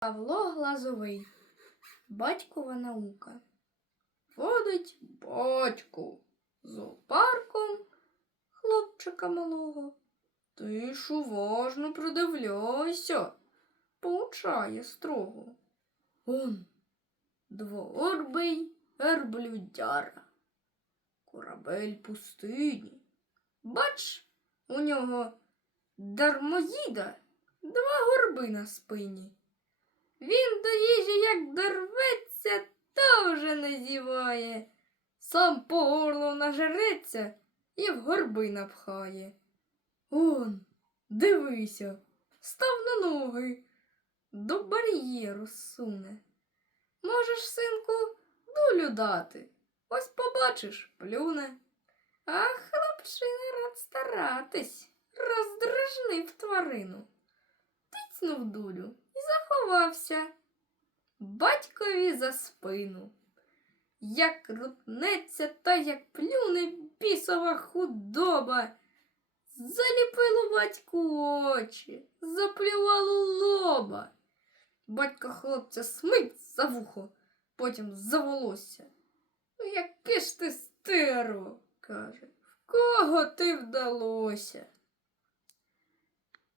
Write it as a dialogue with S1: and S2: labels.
S1: Павло Глазовий. Батькова наука. Водить батько зоопарком хлопчика малого. Ти ж уважно придивляйся, поучає строго. Он дворбий верблюдяра, корабель пустині. Бач, у нього дармоїда два горби на спині. Він до їжі, як дорветься, то вже не зіває. Сам по горло нажереться і в горби напхає. Он, дивися, став на ноги, до бар'єру суне. Можеш, синку, долю дати. Ось побачиш, плюне. А хлопчина рад старатись, роздражнив тварину. Тицнув дулю заховався батькові за спину. Як рутнеться та як плюне бісова худоба. Заліпило батьку очі, заплювало лоба. Батько хлопця смить за вухо, потім за волосся. Ну, яке ж ти стерво, каже, в кого ти вдалося?